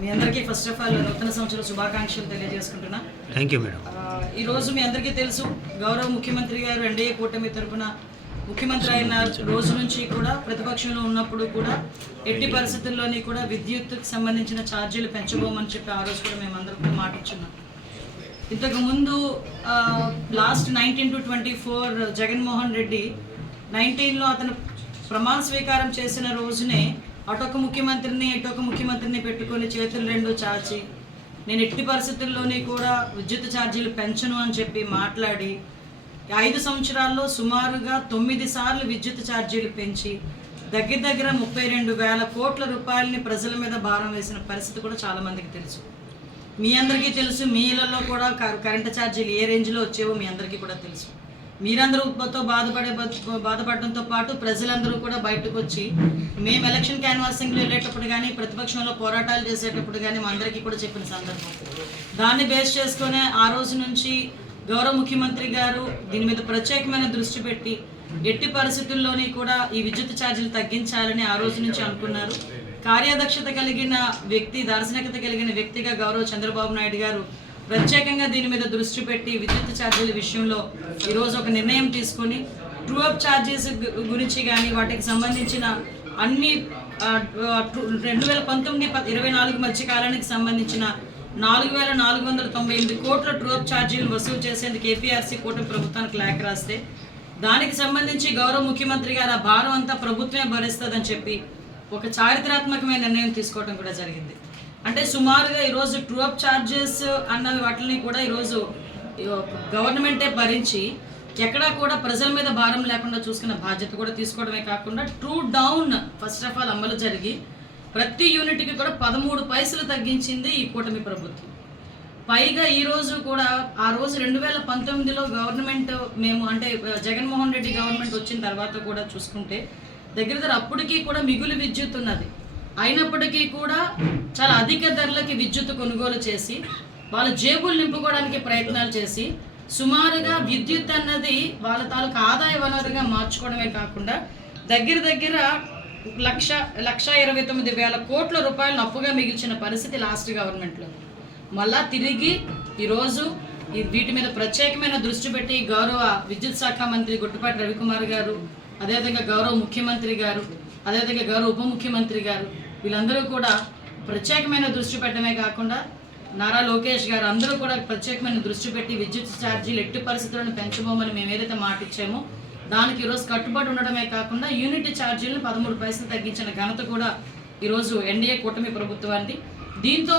మీ అందరికీ first of all నూతన సంవత్సర శుభాకాంక్షలు తెలియజేసుకుంటున్నా. Thank you madam. ఈరోజు మీ అందరికీ తెలుసు, గౌరవ ముఖ్యమంత్రి గారు ఎన్డీఏ కూటమి తరఫున ముఖ్యమంత్రి అయిన రోజు నుంచి కూడా ప్రతిపక్షంలో ఉన్నప్పుడు కూడా ఎట్టి పరిస్థితుల్లోని కూడా విద్యుత్తుకు సంబంధించిన ఛార్జీలు పెంచబోమని చెప్పి ఆ రోజు కూడా మేమందరం కూడా మాట ఇచ్చున్నాం. ఇంతకుముందు లాస్ట్ 19 to 24 జగన్మోహన్ రెడ్డి 19లో అతను ప్రమాణ స్వీకారం చేసిన రోజునే అటొక ముఖ్యమంత్రిని ఇటొక ముఖ్యమంత్రిని పెట్టుకొని చేతులు రెండు చాచి నేను ఎట్టి పరిస్థితుల్లోని కూడా విద్యుత్ ఛార్జీలు పెంచను అని చెప్పి మాట్లాడి 5 సంవత్సరాల్లో సుమారుగా 9 సార్లు విద్యుత్ ఛార్జీలు పెంచి దగ్గర 32,000 కోట్ల రూపాయలని ప్రజల మీద భారం వేసిన పరిస్థితి కూడా చాలామందికి తెలుసు. మీ అందరికీ తెలుసు, మీ ఇళ్లలో కూడా కరెంటు ఛార్జీలు ఏ రేంజ్లో వచ్చేవో మీ అందరికీ కూడా తెలుసు. మీరందరూ బాధపడడంతో పాటు ప్రజలందరూ కూడా బయటకు వచ్చి మేము ఎలక్షన్ క్యాన్వాసింగ్లో వెళ్ళేటప్పుడు కానీ ప్రతిపక్షంలో పోరాటాలు చేసేటప్పుడు కానీ మా అందరికీ కూడా చెప్పిన సందర్భం. దాన్ని బేస్ చేసుకునే ఆ రోజు నుంచి గౌరవ ముఖ్యమంత్రి గారు దీని మీద ప్రత్యేకమైన దృష్టి పెట్టి ఎట్టి పరిస్థితుల్లోని కూడా ఈ విద్యుత్ ఛార్జీలు తగ్గించాలని ఆ రోజు నుంచి అనుకున్నారు. కార్యదక్షత కలిగిన వ్యక్తి, దార్శనికత కలిగిన వ్యక్తిగా గౌరవ చంద్రబాబు నాయుడు గారు ప్రత్యేకంగా దీని మీద దృష్టి పెట్టి విద్యుత్ ఛార్జీల విషయంలో ఈరోజు ఒక నిర్ణయం తీసుకొని ట్రూ అప్ ఛార్జెస్ గురించి కానీ వాటికి సంబంధించిన అన్ని 2019-24 మధ్య కాలానికి సంబంధించిన 4,498 కోట్ల ట్రూ అప్ ఛార్జీలు వసూలు చేసేందుకు ఏపీఆర్సీ కూటమి ప్రభుత్వానికి లేఖ రాస్తే దానికి సంబంధించి గౌరవ ముఖ్యమంత్రి గారు ఆ భారం అంతా ప్రభుత్వమే భరిస్తుందని చెప్పి ఒక చారిత్రాత్మకమైన నిర్ణయం తీసుకోవడం కూడా జరిగింది. అంటే సుమారుగా ఈరోజు ట్రూ అప్ ఛార్జెస్ అన్న వాటిని కూడా ఈరోజు గవర్నమెంటే భరించి ఎక్కడా కూడా ప్రజల మీద భారం లేకుండా చూసుకున్న బాధ్యత కూడా తీసుకోవడమే కాకుండా true down first of all అమలు జరిగి ప్రతి యూనిట్కి కూడా 13 పైసలు తగ్గించింది ఈ కూటమి ప్రభుత్వం. పైగా ఈరోజు కూడా ఆ రోజు 2019లో గవర్నమెంట్ మేము అంటే జగన్మోహన్ రెడ్డి గవర్నమెంట్ వచ్చిన తర్వాత కూడా చూసుకుంటే దగ్గర అప్పటికీ కూడా మిగులు విద్యుత్ ఉన్నది. అయినప్పటికీ కూడా చాలా అధిక ధరలకి విద్యుత్ కొనుగోలు చేసి వాళ్ళ జేబులు నింపుకోవడానికి ప్రయత్నాలు చేసి సుమారుగా విద్యుత్ అన్నది వాళ్ళ తాలూకు ఆదాయ వనరుగా మార్చుకోవడమే కాకుండా దగ్గర 1,29,000 కోట్ల రూపాయలను అప్పుగా మిగిల్చిన పరిస్థితి లాస్ట్ గవర్నమెంట్లో. మళ్ళా తిరిగి ఈరోజు వీటి మీద ప్రత్యేకమైన దృష్టి పెట్టి గౌరవ విద్యుత్ శాఖ మంత్రి గుట్టిపాటి రవికుమార్ గారు, అదేవిధంగా గౌరవ ముఖ్యమంత్రి గారు, అదేవిధంగా గౌరవ ఉప ముఖ్యమంత్రి గారు వీళ్ళందరూ కూడా ప్రత్యేకమైన దృష్టి పెట్టడమే కాకుండా నారా లోకేష్ గారు అందరూ కూడా ప్రత్యేకమైన దృష్టి పెట్టి విద్యుత్ ఛార్జీలు ఎట్టి పరిస్థితులను పెంచబోమని మేము ఏదైతే మాట ఇచ్చామో దానికి ఈరోజు కట్టుబడి ఉండడమే కాకుండా యూనిట్ ఛార్జీలను 13 పైసలు తగ్గించిన ఘనత కూడా ఈరోజు ఎన్డీఏ కూటమి ప్రభుత్వానికి. దీంతో